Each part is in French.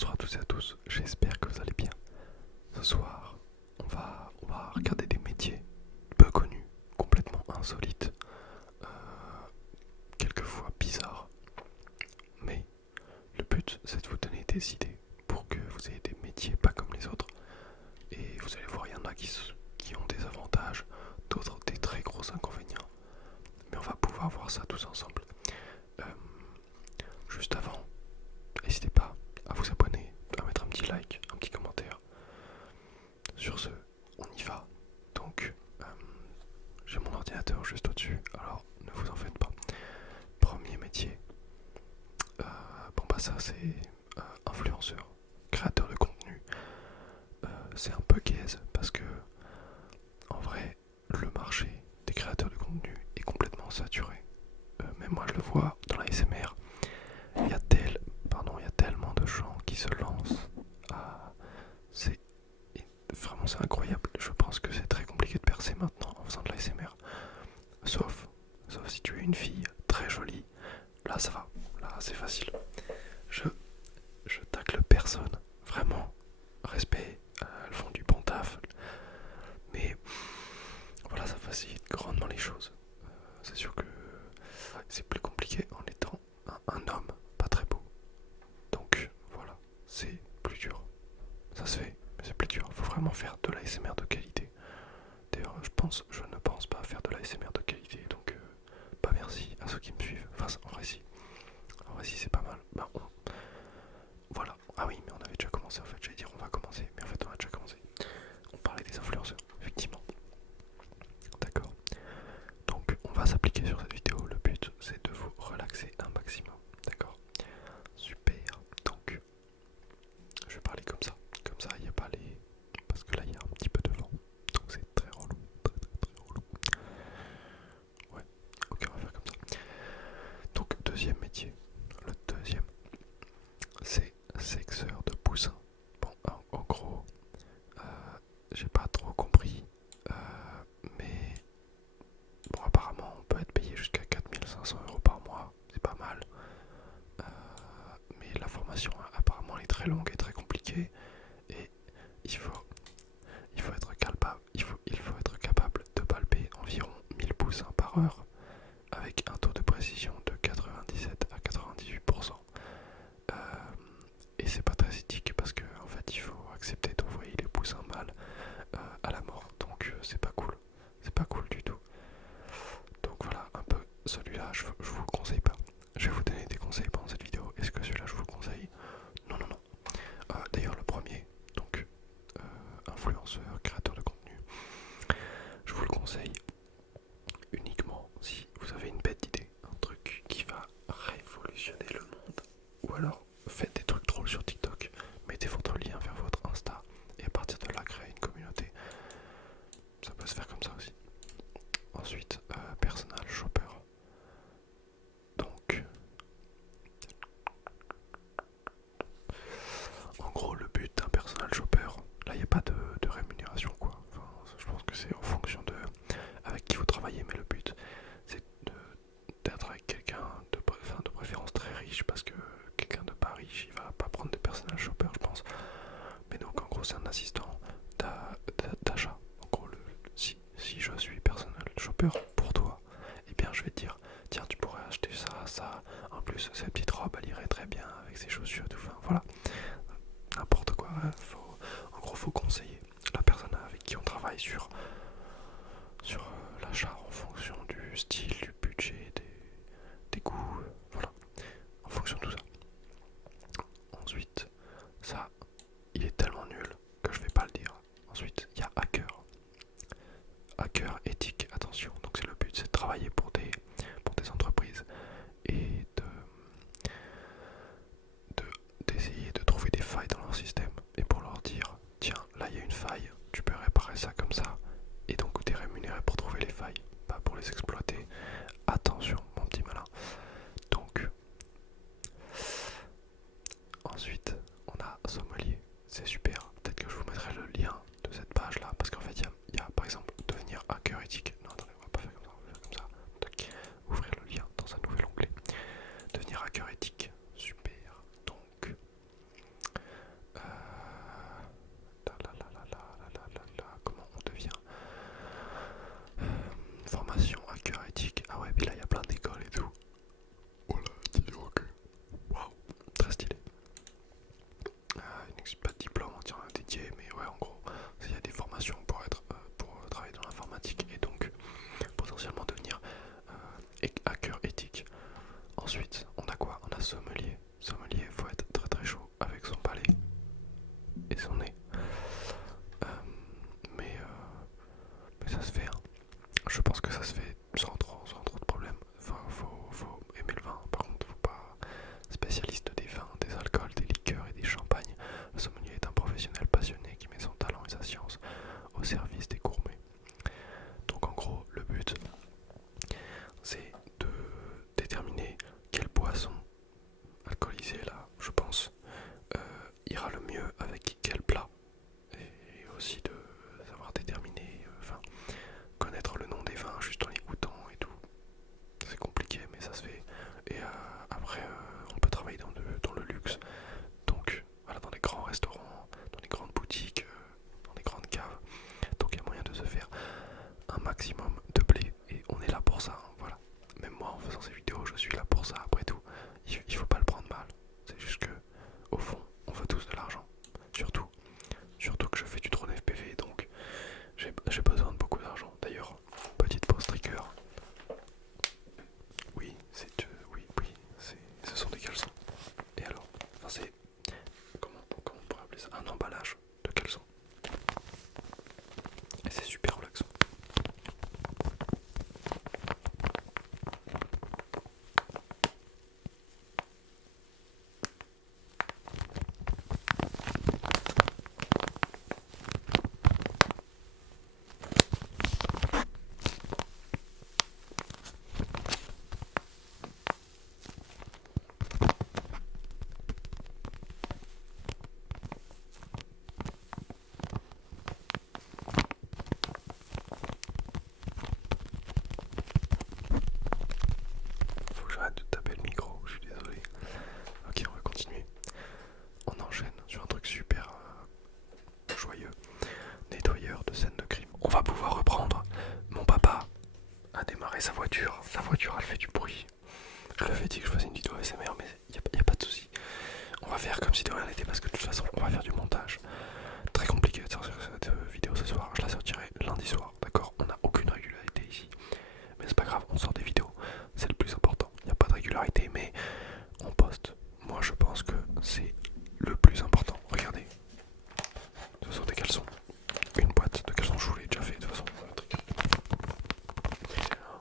Bonsoir à tous et à tous, j'espère que vous allez bien. Ce soir, on va regarder des métiers peu connus, complètement insolites, euh, quelquefois bizarres. Mais le but, c'est de vous donner des idées pour que vous ayez des métiers pas comme les autres. Et vous allez voir, il y en a qui ont des avantages, d'autres des très gros inconvénients. Mais on va pouvoir voir ça tous ensemble. Euh, Juste avant, n'hésitez pas à vous abonner, à mettre un petit like, un petit commentaire. Sur ce, on y va. Donc, j'ai mon ordinateur juste au-dessus, alors ne vous en faites pas. Premier métier. Bon bah ça c'est influenceur, créateur de contenu. C'est un peu gaze parce que en vrai, le marché des créateurs de contenu est complètement saturé. Même moi je le vois dans la SMR. Il y a tellement de gens qui se lancent. C'est vraiment c'est incroyable. Je pense que c'est très compliqué de percer maintenant en faisant de la SMR. Sauf si tu es une fille très jolie. Là ça va. Là c'est facile. Je, je tacle personne. Vraiment. Respect. Elles font du bon taf. Mais voilà, ça facilite grandement les choses. C'est sûr que c'est plus compliqué en étant un homme pas très beau. Donc voilà, c'est plus dur. Ça se fait, mais c'est plus dur. Faut vraiment faire de la SMR de qualité. D'ailleurs, je ne pense pas faire de la SMR de qualité, donc pas merci à ceux qui me suivent. Enfin, en vrai si. En vrai si, c'est pas mal. Voilà. Ah oui, mais on avait déjà commencé en fait. J'allais dire on va commencer, mais en fait on a déjà commencé. On parlait des influenceurs, effectivement. D'accord. Donc on va s'appliquer sur cette vidéo. Le but c'est de vous relaxer un maximum. D'accord. Super. Donc je vais parler comme ça. Comme ça, il n'y a pas les. Parce que là il y a un petit peu de vent. Donc c'est très relou. Très très très relou. Ouais. Ok, on va faire comme ça. Donc deuxième métier. Le deuxième, c'est sexeur de poussins. Bon, en gros, euh, j'ai pas trop compris. euh, mais bon, apparemment, on peut être payé jusqu'à 4 500 € par mois. C'est pas mal. Euh, mais la formation, apparemment, elle est très longue et très compliquée. Et il faut, il faut être capable, il faut être capable de palper environ 1000 poussins par heure avec un taux de précision de 97 à 98%. Euh, et c'est pas très éthique parce que en fait il faut accepter d'envoyer les poussins mâles à la mort. Donc c'est pas cool. C'est pas cool du tout. Donc voilà, un peu celui-là, je vous le conseille pas. Je vais vous donner des conseils pendant cette vidéo. Est-ce que celui-là je vous le conseille? Non, non, non. D'ailleurs le premier, donc influenceur, créateur de contenu, je vous le conseille uniquement si vous avez une bête idée, un truc qui va révolutionner le monde. Ou alors faites des trucs drôles sur TikTok, mettez votre lien vers votre Insta et à partir de là créez une communauté. Ça peut se faire comme ça aussi. Ensuite, personal shopper. Donc, en gros, le but d'un personal shopper, là il n'y a pas de rémunération quoi. Enfin, je pense que c'est en fonction de avec qui vous travaillez, mais le but c'est d'être avec quelqu'un de préférence très riche parce que quelqu'un de pas riche il va pas prendre de personal shopper, je pense. Mais donc en gros c'est un assistant d'achat. En gros, si je suis personnel shopper pour toi, eh bien je vais te dire, tiens tu pourrais acheter ça, ça, en plus cette petite robe elle irait très bien avec ses chaussures, tout, enfin voilà, n'importe quoi. En gros faut conseiller la personne avec qui on travaille sur l'achat en fonction du style, du budget, des goûts, voilà, en fonction de tout ça. Ensuite, ça, il est tellement nul que je vais pas le dire. Ensuite, il y a hacker. Hacker éthique, attention. Donc c'est le but, c'est de travailler pour des entreprises et d'essayer de trouver des failles dans leur système et pour leur dire, tiens, là il y a une faille, tu peux réparer ça comme ça. Et donc tu es rémunéré pour trouver les failles, pas pour les exploiter. Attention, mon petit malin. Donc, ensuite, on a sommelier. C'est super. Peut-être que je vous mettrai le lien de cette page là. Parce qu'en fait, il y a par exemple devenir hacker éthique. Non, attendez, on va pas faire comme ça. On va faire comme ça. Tac. Ouvrir le lien dans un nouvel onglet. Devenir hacker éthique. Super. Donc, au fond, on veut tous de l'argent. Surtout que je fais du drone FPV, donc j'ai besoin de beaucoup d'argent. D'ailleurs, petite pause trigger. Oui, ce sont des caleçons. Et alors, enfin c'est, comment on pourrait appeler ça, un emballage de caleçons. Et c'est super relaxant. Faut que j'arrête de taper le micro, je suis désolé. Ok, on va continuer. On enchaîne sur un truc super joyeux. Nettoyeur de scène de crime. On va pouvoir reprendre. Mon papa a démarré sa voiture. Sa voiture, elle fait du bruit. Je lui avais dit que je faisais une vidéo ASMR, mais y a pas de souci. On va faire comme si de rien n'était parce que de toute façon, on va faire du montage. Très compliqué de sortir cette vidéo ce soir. Je la sortirai lundi soir, d'accord? On n'a aucune régularité ici. Mais c'est pas grave, on sort des vidéos. C'est le plus important. Il n'y a pas de régularité, mais on poste. Moi, je pense que c'est le plus important. Regardez. Ce sont des caleçons. Une boîte de caleçons, je vous l'ai déjà fait de toute façon.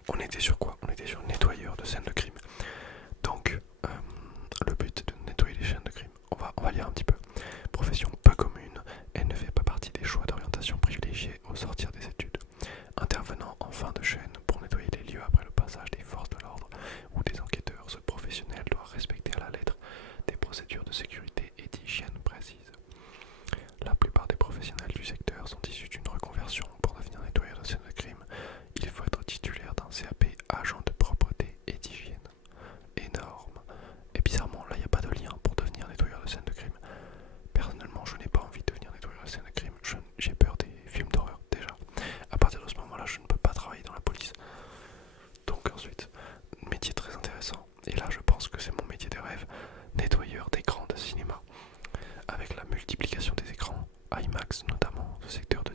On était sur quoi? On était sur nettoyeur de scène de crime. Donc, le but de nettoyer les chaînes de crime, on va lire un petit peu. Profession peu commune, elle ne fait pas partie des choix d'orientation privilégiés au sortir des études. Intervenant en fin de chaîne pour nettoyer les lieux après le passage des forces de l'ordre ou des enquêteurs, ce professionnel doit respecter à la lettre des procédures de sécurité et d'hygiène précises. La plupart des professionnels du secteur sont issus d'une reconversion. Pour devenir nettoyeur de scène de crime, il faut être titulaire d'un CAP agent de propreté et d'hygiène. Énorme. Et bizarrement, là, il n'y a pas de lien pour devenir nettoyeur de scène de crime. Personnellement, je n'ai pas envie de devenir nettoyeur de scène de crime. J'ai peur des films d'horreur, déjà. À partir de ce moment-là, je ne peux pas travailler dans la police. Donc ensuite, métier très intéressant. Et là, je pense que c'est mon métier de rêve. Nettoyeur d'écran de cinéma. Avec la multiplication des écrans, IMAX notamment, ce secteur de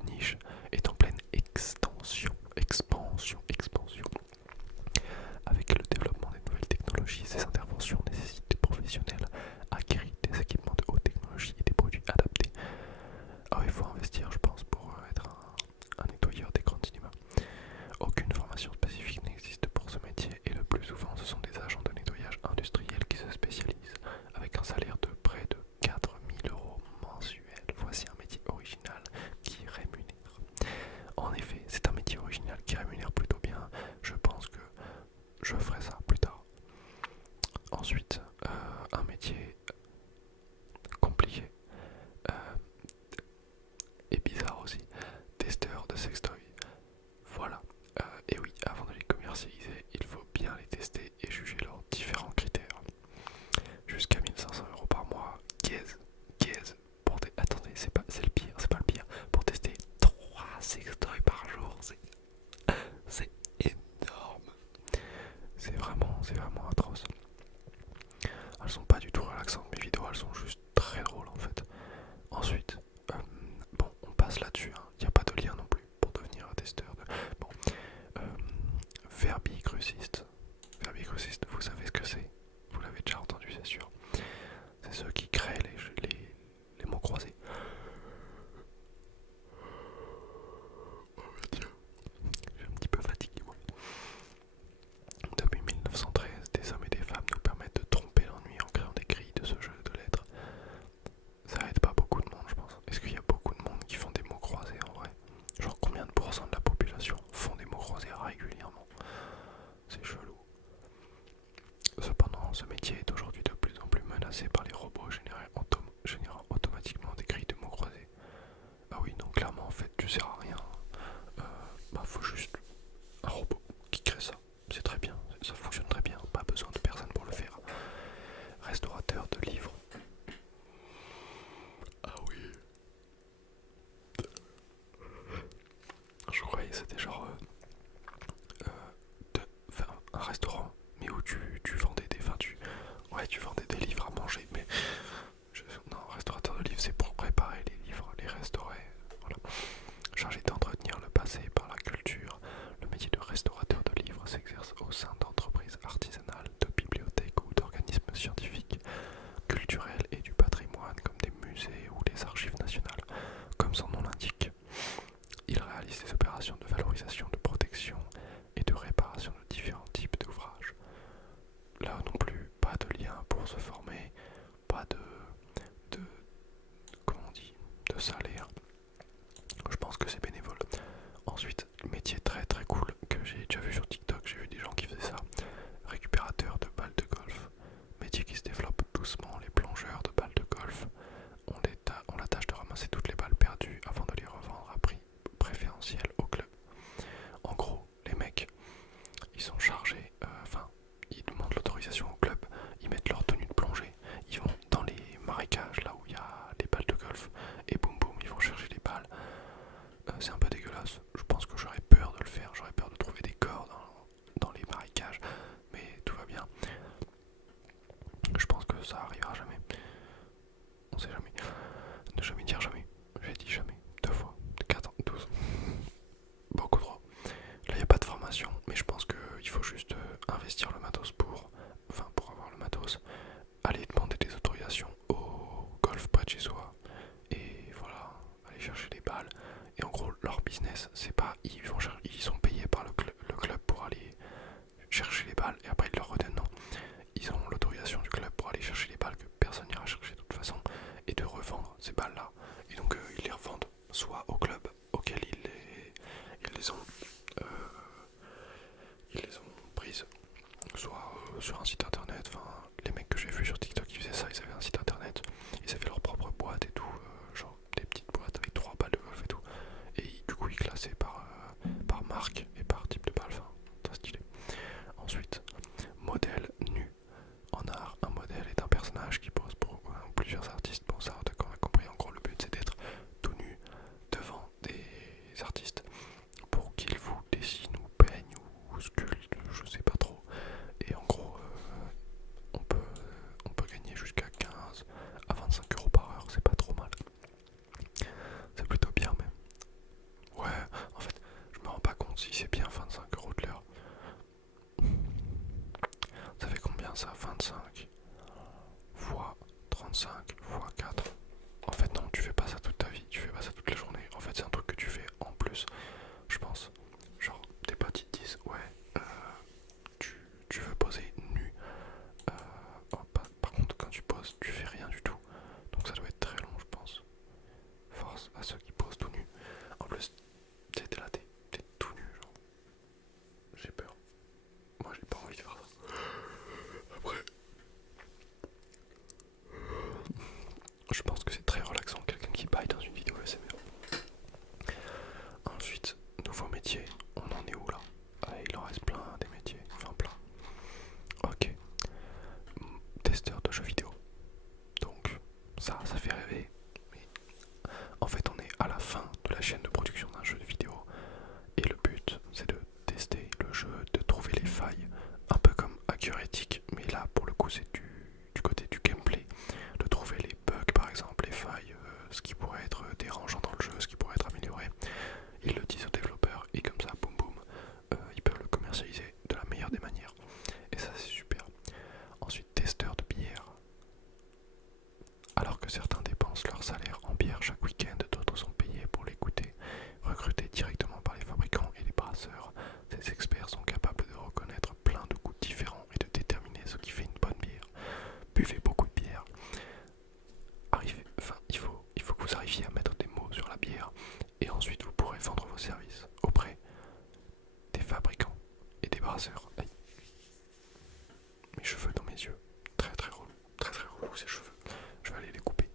d'autorisation de protection et de réparation de différents types d'ouvrages. Là non plus, pas de lien pour se former, pas de comment on dit, de salaire. Je pense que c'est bénévole. Ensuite, métier très très cool que j'ai déjà vu sur TikTok, j'ai vu des gens qui faisaient ça. Récupérateur de balles de golf. Métier qui se développe doucement, les plongeurs de balles de golf ont la tâche de ramasser toutes les balles perdues avant de les revendre à prix préférentiel au club. En gros, les mecs, ils sont chargés, ils demandent l'autorisation au club, ils mettent leur tenue de plongée, ils vont dans les marécages, là où il y a les balles de golf, et boum boum, ils vont chercher les balles. C'est un peu dégueulasse, je pense que j'aurais peur de le faire, j'aurais peur de trouver des corps dans les marécages, mais tout va bien. Je pense que ça arrivera jamais. On sait jamais. Ne jamais dire jamais. J'ai dit jamais. 2 fois. 4 ans. 12. Beaucoup trop. Là, il n'y a pas de formation, mais je pense qu'il faut juste investir le matos pour avoir le matos. Aller demander des autorisations au golf près de chez soi. Et voilà, aller chercher des balles. Et en gros, leur business, c'est pas. Ils sont payés par le club pour aller chercher les balles et après ils leur redonnent. Non. Ils ont l'autorisation du club pour aller chercher les balles que personne n'ira chercher de toute façon et de revendre ces balles là. Et donc ils les revendent soit au club auquel euh, ils les ont prises, soit sur un site internet. Enfin, les mecs que j'ai vus sur TikTok ils faisaient ça, ils avaient un site internet, ils avaient leur propre boîte et tout, genre des petites boîtes avec 3 balles de golf et tout. Et du coup ils classaient par marque et par type de balle, enfin très stylé. Ensuite, modèle nu. En art, un modèle est un personnage qui pose pour plusieurs artistes. Bon, ça, d'accord, on a compris. En gros, le but c'est d'être tout nu devant des artistes pour qu'ils vous dessinent ou peignent ou sculptent, je sais pas trop. Et en gros, on peut gagner jusqu'à 15 à 25 € par heure, c'est pas trop mal. C'est plutôt bien même. Ouais, en fait, je me rends pas compte si c'est bien 25 € de l'heure. Ça fait combien ça? 25 fois 35 fois 4. En fait non, tu fais pas ça toute ta vie, tu fais pas ça toute la journée. En fait c'est un truc que tu fais en plus, je pense. Genre tes potes ils te disent ouais, tu veux poser nu. Par contre quand tu poses, tu fais rien du tout. Donc ça doit être très long je pense. Force à ceux qui posent tout nu. En plus, t'es là, t'es tout nu genre. J'ai peur. Moi j'ai pas envie de faire ça. Après, je pense que c'est très relaxant, quelqu'un qui baille dans une vidéo ASMR. Ensuite, nouveau métier, on en est où là? Il en reste plein des métiers, enfin plein. Ok, testeur de jeux vidéo. Donc ça fait rêver. Mais en fait on est à la fin de la chaîne de production d'un jeu de vidéo. Et le but c'est de tester le jeu, de trouver les failles. Un peu comme Hacker Ethic, mais là pour le coup c'est du côté du gameplay. De trouver les bugs par exemple, les failles, ce qui pourrait être dérangeant dans le jeu, ce qui pourrait être amélioré. Ils le disent aux développeurs et comme ça, boum boum, ils peuvent le commercialiser de la meilleure des manières. Et ça c'est super. Ensuite, testeur de bière. Alors que certains dépensent leur salaire en bière chaque week-end, d'autres sont payés pour les goûter. Recrutés directement par les fabricants et les brasseurs, ces experts sont capables de reconnaître plein de goûts différents et de déterminer ce qui fait une bonne bière. Buvez beaucoup de bière. Il faut que vous arriviez à mettre des mots sur la bière et ensuite vous pourrez vendre vos services auprès des fabricants et des brasseurs. Aïe. Mes cheveux dans mes yeux, très très relou ces cheveux. Je vais aller les couper.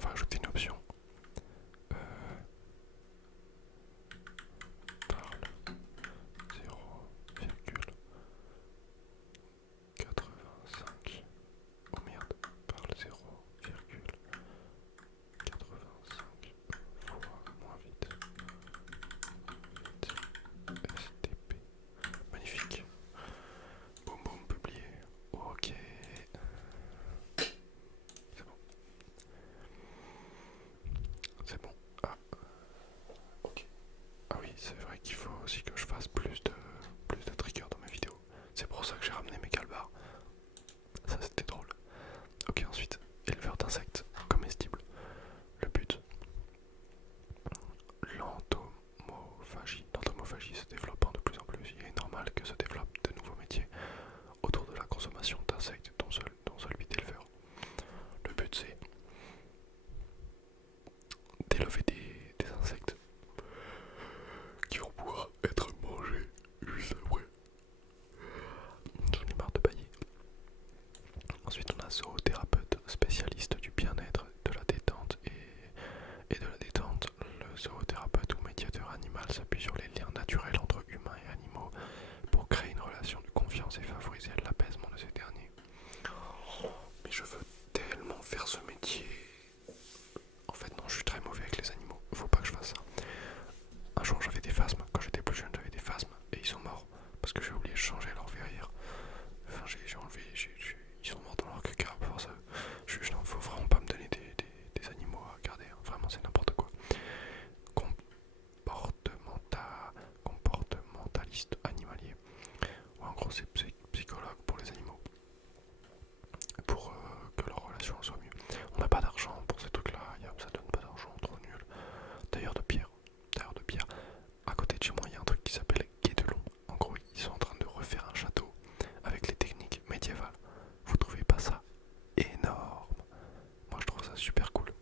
on va ajouter une option. Parle 0,85. Oh merde, parle 0,85 fois moins vite. STP. Magnifique. Boum boum, publié. Ok. C'est bon. C'est bon. Ah. Ok. Ah oui, c'est vrai qu'il faut aussi que je fasse plus de triggers dans mes vidéos. C'est pour ça que j'ai ramené mes calbars. Ça c'était drôle. Ok, ensuite, éleveur d'insectes comestibles. Le but. L'entomophagie. L'entomophagie se développant de plus en plus, il est normal que se développent de nouveaux métiers autour de la consommation d'insectes, dont celui d'éleveur. Le but c'est d'élever des insectes qui vont pouvoir être mangés juste après. J'en ai marre de bailler. Ensuite on a zoothérapeute, spécialiste du bien-être, de la détente et de la détente. Le zoothérapeute ou médiateur animal s'appuie sur les liens naturels entre humains et animaux pour créer une relation de confiance et favoriser l'apaisement de ces derniers. Mais je veux tellement faire ce métier. En fait non, je suis très mauvais avec les animaux, faut pas que je fasse ça. Un jour j'avais des phasmes, quand j'étais plus jeune j'avais des phasmes et ils sont morts parce que j'ai oublié de changer leur verrière. Enfin j'ai enlevé, ils sont morts dans leur caca. Enfin, non, faut vraiment pas me donner des animaux à garder, hein. Vraiment c'est n'importe quoi. Comportementaliste animalier. Ouais, en gros c'est psychologue pour les animaux. Pour que leur relation soit mieux. On n'a pas d'argent pour ces trucs là, ça donne pas d'argent, trop nul. D'ailleurs de pierre. À côté de chez moi il y a un truc qui s'appelle Guédelon. En gros ils sont en train de refaire un château avec les techniques médiévales. Vous trouvez pas ça énorme? Moi je trouve ça super cool.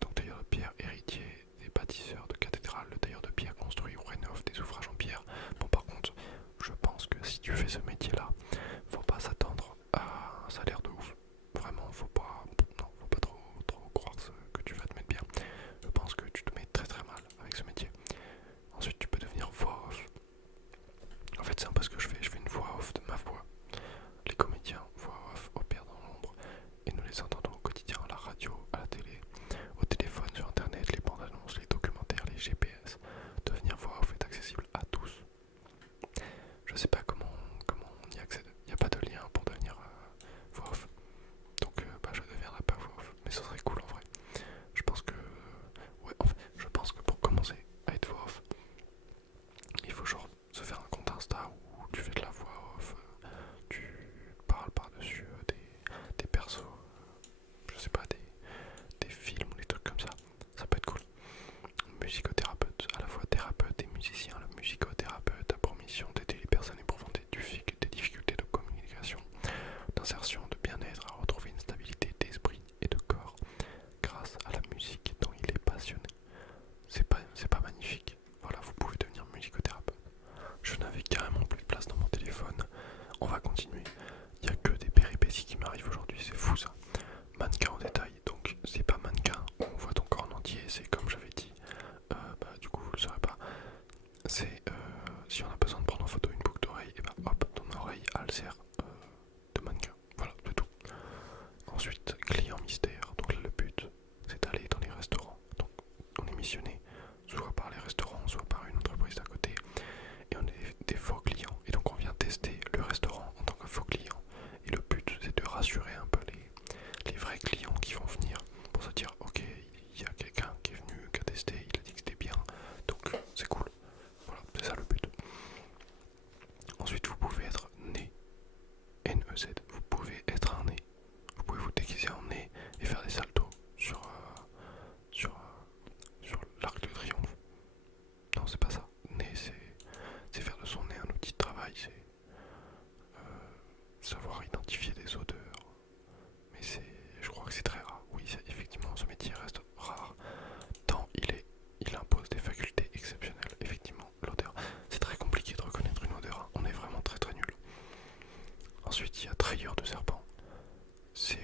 Donc tailleur de pierre, héritier des bâtisseurs de cathédrales, le tailleur de pierre construit ou rénove des ouvrages en pierre. Bon par contre, je pense que si tu fais ce métier là, faut pas s'attendre à un salaire de ouf. Vraiment, faut pas trop croire que tu vas te mettre bien. Je pense que tu te mets très très mal avec ce métier. Ensuite tu peux devenir voix off. En fait c'est un peu ce que je fais une voix off de ma voix. Les comédiens voix off opèrent dans l'ombre et nous les entendons au quotidien à la radio, à la télé, au téléphone, sur internet, les bandes annonces, les documentaires, les GPS. Devenir voix off est accessible à tous. Je sais pas comment on y accède. Il n'y a pas de lien pour devenir voix off. Donc je ne deviendrai pas voix off. Mais ce serait cool en vrai. Je pense que. Ouais, en fait, je pense que pour commencer à être voix off, il faut genre se faire un compte Insta où tu fais de la voix off, tu parles par-dessus des persos, je sais pas, des films ou des trucs comme ça. Ça peut être cool. Musicothérapeute, à la fois thérapeute et musicien, le musicothérapeute a pour mission d'aider les personnes éprouvant des difficultés de communication, d'insertion, de bien-être à retrouver une stabilité d'esprit et de corps grâce à la musique dont il est passionné. C'est pas magnifique. Voilà, vous pouvez devenir musicothérapeute. Je n'avais carrément plus de place dans mon téléphone. On va continuer. Il n'y a que des péripéties qui m'arrivent aujourd'hui, c'est fou ça. Mannequin en détail, donc c'est pas mannequin, on voit ton corps en entier, c'est comme j'avais dit. Du coup vous le saurez pas. C'est si on a besoin de prendre en photo une boucle d'oreille, et hop, ton oreille elle sert de mannequin. Voilà, c'est tout. Ensuite, client mystère. Donc là, le but c'est d'aller dans les restaurants. Donc on est missionné soit par les restaurants, soit par une entreprise d'à côté. Et on est des faux clients. Et donc on vient tester le restaurant en tant que faux client. Et le but c'est de rassurer un peu les vrais clients qui vont venir pour se dire ok, il y a quelqu'un qui est venu, qui a testé, il a dit que c'était bien. Donc c'est cool. Voilà, c'est ça le but. Ensuite vous pouvez être né. N-E-Z. Vous pouvez être un nez. Vous pouvez vous déguiser en nez et faire des saltos sur l'arc de triomphe. Non, c'est pas ça. Nez, c'est faire de son nez un outil de travail, c'est savoir identifier des odeurs. Mais je crois que c'est très rare. Oui, effectivement, ce métier reste rare, tant il impose des facultés exceptionnelles. Effectivement, l'odeur, c'est très compliqué de reconnaître une odeur, hein. On est vraiment très très nul. Ensuite, il y a trayeur de serpent. C'est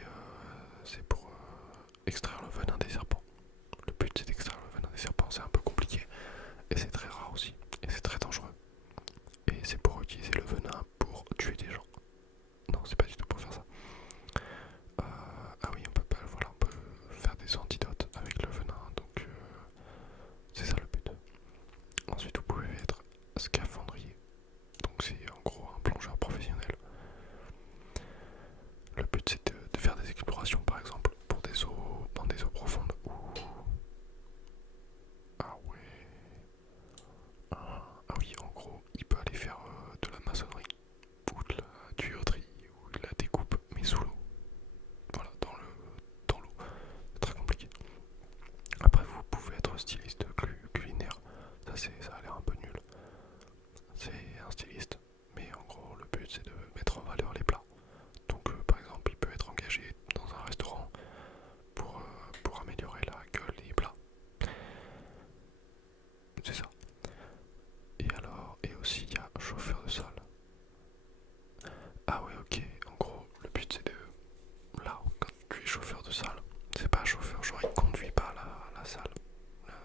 salle. C'est pas un chauffeur, genre il conduit pas la salle.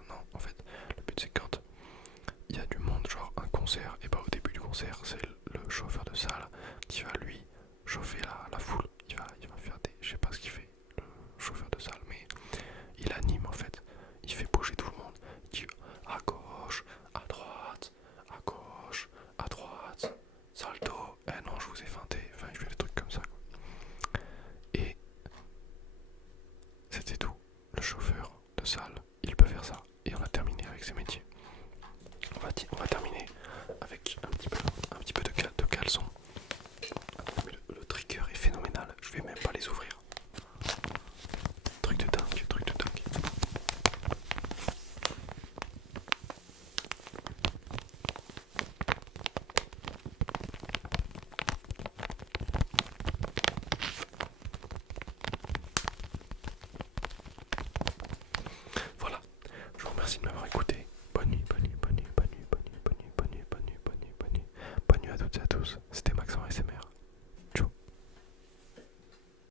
Non, en fait, le but c'est quand il y a du monde, genre un concert, et bah au début du concert, c'est le chauffeur de salle